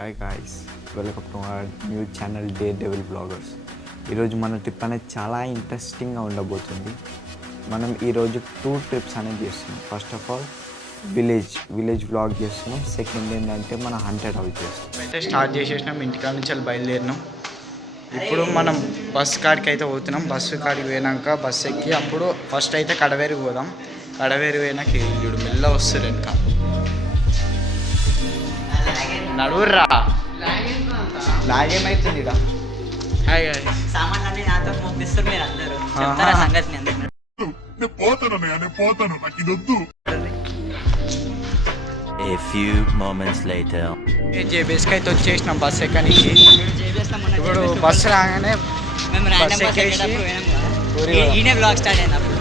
Hi guys, welcome to our new channel day devil bloggers. ఈరోజు మన trip అనేది చాలా ఇంట్రెస్టింగ్గా ఉండబోతుంది. మనం ఈరోజు 2 ట్రిప్స్ అనేది చేస్తున్నాం. First of all village blog చేస్తున్నాం. సెకండ్ ఏంటంటే మన హంటెడ్ హౌస్ చేస్తున్నాం. అయితే స్టార్ట్ చేసేసినాం, ఇంటికాడ నుంచి వెళ్ళి బయలుదేరినాం. ఇప్పుడు మనం బస్సు కాడికి అయితే పోతున్నాం. బస్సు కాడికి పోయినాక బస్సు ఎక్కి అప్పుడు ఫస్ట్ అయితే కడవేరికి పోదాం. కడవేరి పోయినాక వీడు మెల్ల వస్తారు ఇంకా నడువుర్రా లాగేమైతుంది ఇక. సామాన్లన్నీ నాతో పంపిస్తారు మీరు అందరూ. చెప్తారా సంగతి A few moments later. జేబీఎస్కి అయితే వచ్చేసినాం బస్ ఎక్కనికి. ఇప్పుడు బస్సు రాగానే మేము ర్యాండమ్ బస్ ఎక్కేటప్పుడు పోయినాం కదా, ఈయనే బ్లాగ్ స్టార్ట్ అయింది. అప్పుడు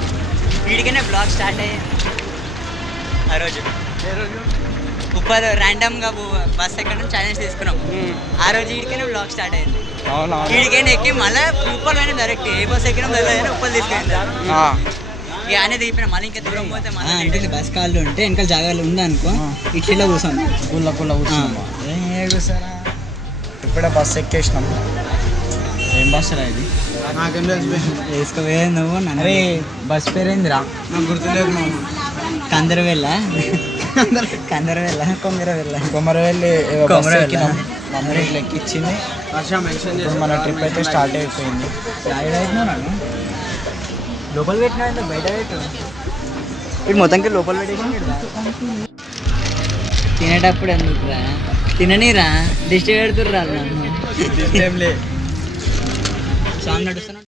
వీడికనే బ్లాగ్ స్టార్ట్ అయ్యింది ఆ రోజు. ఉప్పర్ ర్యాండమ్గా బస్ ఎక్కడ నుంచి ఛాలెంజ్ తీసుకున్నాం. ఆ రోజు వీడికనే బ్లాగ్ స్టార్ట్ అయింది. వీడికైనా ఎక్కి మళ్ళీ ఉప్పల్ పోయినా డైరెక్ట్ ఏ బస్ ఎక్కినా వెళ్ళి ఉప్పల్ తీసుకెళ్ళింది. ఇక అనేది దిగిపోయినా మళ్ళీ ఇంకా దూరం పోతే మళ్ళీ అంటే బస్ కాళ్ళు ఉంటే ఇంకా జాగాలు ఉందనుకో ఇట్లా కూర్చోం కూల కూర్చున్నామా. కూర్చోరా. ఇప్పుడే బస్ ఎక్కేసినాం. ఏం బస్సు రా ఇది? నాకేం తెలుసు వేసుకోవే నువ్వు. అరే బస్ పేరేందిరా? నాకు గుర్తులేదు మామ. కందరవెళ్ళ కొమరవెల్లి ఎక్కినాం. మమ్మల్ని ఇట్లా ఎక్కిచ్చింది. ఇప్పుడు మన ట్రిప్ అయితే స్టార్ట్ అయిపోయింది. లోపల పెట్టినా బయట పెట్టు. ఇటు మొత్తానికి లోపల పెట్టేసి తినేటప్పుడు ఎందుకురా తిననిరా దిష్టి పెడుతుర్రా నన్ను. సాంగ్ నడుస్తున్నా.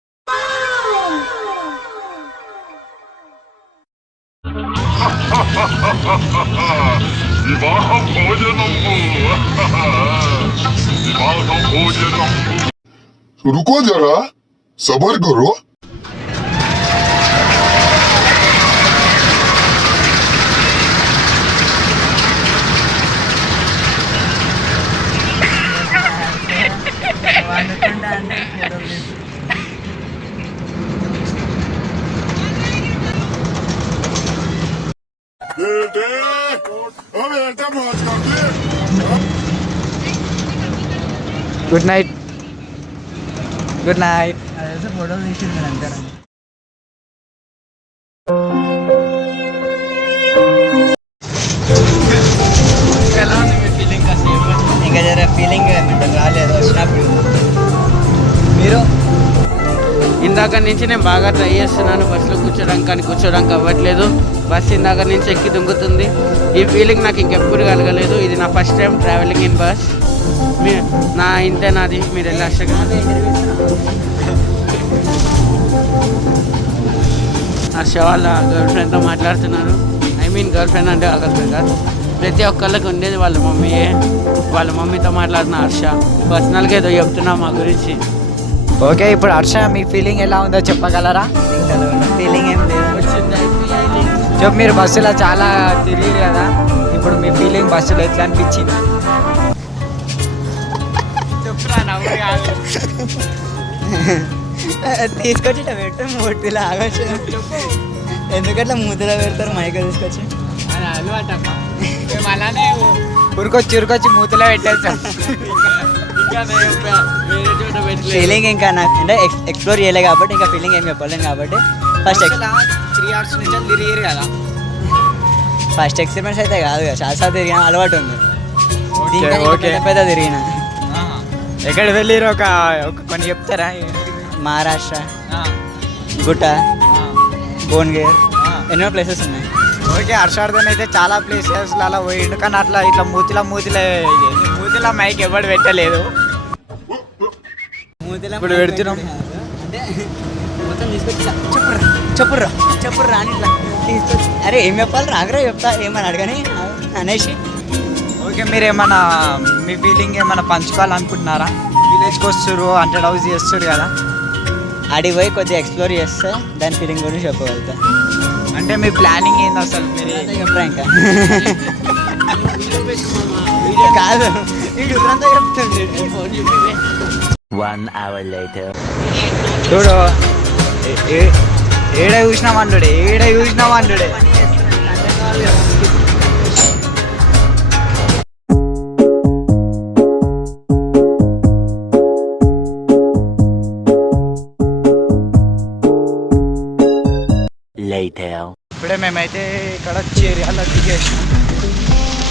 रुको जरा सबर करो. Good night. Good night. ఫోటోలు తీసింది అంతా. ఇంకా జర ఫీలింగ్ ఏమంటారు రాలేదు వచ్చినప్పుడు. మీరు ఇందాక నుంచి నేను బాగా ట్రై చేస్తున్నాను బస్సులో కూర్చోడానికి, కానీ కూర్చోడానికి అవ్వట్లేదు. బస్ ఇందాక నుంచి ఎక్కి దుంగుతుంది. ఈ ఫీలింగ్ నాకు ఇంకెప్పుడు కలగలేదు. ఇది నా first time travelling in bus. ఇంతే నాది. మీరు వెళ్ళి హర్ష వాళ్ళ గర్ల్ ఫ్రెండ్తో మాట్లాడుతున్నారు. గర్ల్ ఫ్రెండ్ అంటే గర్ల్ కాదు, ప్రతి ఒక్కళ్ళకి ఉండేది వాళ్ళ మమ్మీయే. వాళ్ళ మమ్మీతో మాట్లాడుతున్న హర్ష. పర్సనల్గా ఏదో చెప్తున్నా మా గురించి. ఓకే, ఇప్పుడు హర్ష మీ ఫీలింగ్ ఎలా ఉందో చెప్పగలరా? ఫీలింగ్ ఏం లేదు. చెప్పు. మీరు బస్సులో చాలా తిరిగారు కదా, ఇప్పుడు మీ ఫీలింగ్ బస్సులో ఎట్లా అనిపించింది? తీసుకొచ్చి ఇట్లా పెడతాం మూర్తిలో ఆగొచ్చు. ఎందుకట్లా మూతిలో పెడతారు మైక్ తీసుకొచ్చి? ఉరికొచ్చి మూతలో పెట్టేస్తాం. ఫీలింగ్ ఇంకా నాకు అంటే ఎక్స్ప్లోర్ చేయలే కాబట్టి ఇంకా ఫీలింగ్ ఏం చెప్పలేను కాబట్టి ఫస్ట్ 3 hours నుంచి తిరిగారు కదా. ఫస్ట్ ఎక్స్పీరియన్స్ అయితే కాదు కదా, చాలా తిరిగిన అలవాటు ఉంది. ఓకే. పెద్ద తిరిగిన. ఎక్కడ వెళ్ళారు ఒక కొన్ని చెప్తారా? మహారాష్ట్ర, గుట్ట, భువనగిరి, ఎన్నో ప్లేసెస్ ఉన్నాయి. ఓకే, హర్షవర్ధన్ అయితే చాలా ప్లేసెస్లో అలా పోయిండు, కానీ అట్లా ఇట్లా మూతిలో మైక్ ఎవడు పెట్టలేదు. ఇప్పుడు పెడుతున్నాం. అంటే మొత్తం తీసుకొచ్చి చెప్పుర్రా అని ఇట్లా తీసుకొచ్చి అరే ఏం చెప్పాలి రాగరా చెప్తా ఏమని అడగని అనేసి. ఓకే, మీరు ఏమన్నా మీ ఫీలింగ్ ఏమైనా పంచుకోవాలనుకుంటున్నారా? విలేజ్కి వస్తారు, హంటెడ్ హౌస్ చేస్తారు కదా, అడిగి పోయి కొద్దిగా ఎక్స్ప్లోర్ చేస్తే దాని ఫీలింగ్ గురించి చెప్పగలుగుతా. అంటే మీ ప్లానింగ్ ఏంది అసలు? మీరు చెప్పరా ఇంకా కాదు వీళ్ళంతా చెప్తుంది. 1 hour later. చూడు, ఏడ చూసినామండుడే. later. ఇప్పుడే మేమైతే ఇక్కడ చేరియాల దిగేసాం.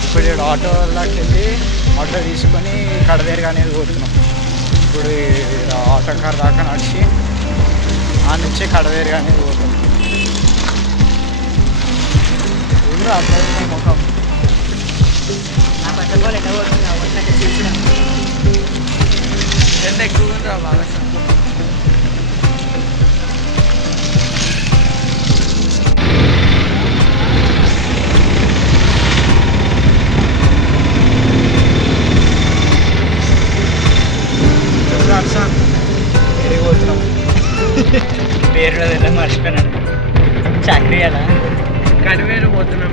ఇప్పుడు ఇక్కడ ఆటోలోకి వెళ్ళి ఆటో తీసుకొని కడవేరుగా అనేది పోతున్నాం. ఇప్పుడు ఆటో కార్ దాకా నడిచి ఆ నుంచి కడవేరుగా అనేది పోతాం. ఊళ్ళో అబ్బాయి ముఖం ఎంత ఎక్కువ ఉందా బాగా పోతున్నాం. పేరు ఏదో మర్చిపోయినాడు. చాకరీ అలా కడివేరు పోతున్నాం.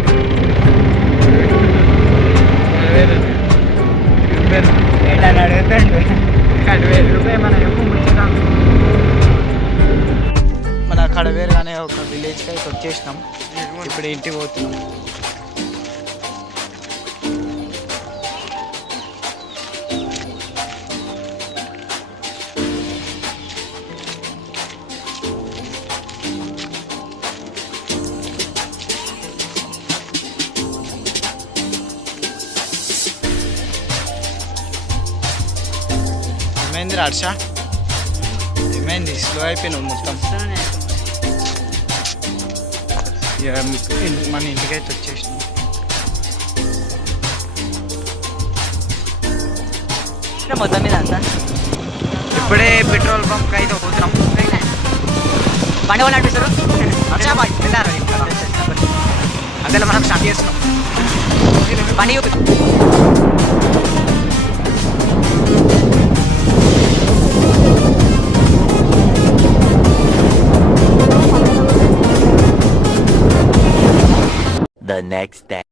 కడివేరు ఏంటని అడుగుతాడు. కడివేరు మన ఎక్కువ ముచ్చుతాం. మన కడవేరు అనే ఒక విలేజ్కి అయితే వచ్చేసినాం. ఇప్పుడు ఇంటికి పోతున్నాం. ఏమైంది హర్ష? ఏమైంది? స్లో అయిపోయినావు మొత్తం. మన ఇంటికైతే వచ్చేసినాం. మొత్తం మీద అంతా ఇప్పుడే పెట్రోల్ బంక్ అయితే పోతున్నాం. బండి వాళ్ళు నడిపిస్తారు. అందులో మనం స్టార్ట్ చేస్తున్నాం. బండి The next day.